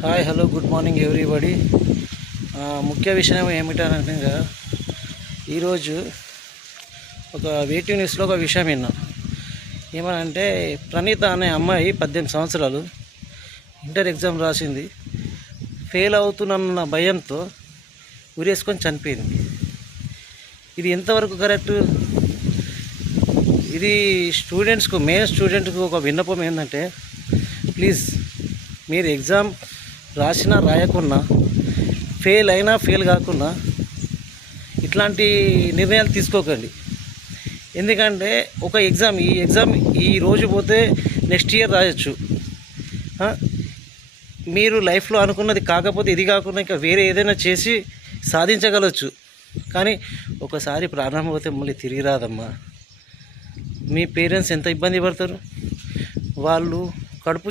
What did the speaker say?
Hi hello good morning everybody. ముఖ్య విషయం ఏమిటంటే ఈరోజు ఒక వెయిటింగ్ న్యూస్లో ఒక విషయం విన్నా. ఏమనంటే ప్రణీత అనే అమ్మాయి 18 సంవత్సరాలు ఇంటర్ ఎగ్జామ్ రాసింది. ఫెయిల్ అవుతున్న భయంతో ఉరేసుకొని చనిపోయింది. ఇది ఎంతవరకు కరెక్ట్? ఇది స్టూడెంట్స్కు, మెయిన్ స్టూడెంట్కు ఒక విన్నపం ఏంటంటే, ప్లీజ్ మీరు ఎగ్జామ్ రాసినా రాయకున్నా, ఫెయిల్ అయినా ఫెయిల్ కాకున్నా ఇట్లాంటి నిర్ణయాలు తీసుకోకండి. ఎందుకంటే ఈ ఎగ్జామ్ ఈ రోజు పోతే నెక్స్ట్ ఇయర్ రాయొచ్చు. మీరు లైఫ్లో అనుకున్నది కాకపోతే ఇది కాకుండా ఇంకా వేరే ఏదైనా చేసి సాధించగలచ్చు. కానీ ఒకసారి ప్రారంభం పోతే మళ్ళీ తిరిగి రాదమ్మా. మీ పేరెంట్స్ ఎంత ఇబ్బంది పడతారు. వాళ్ళు కడుపు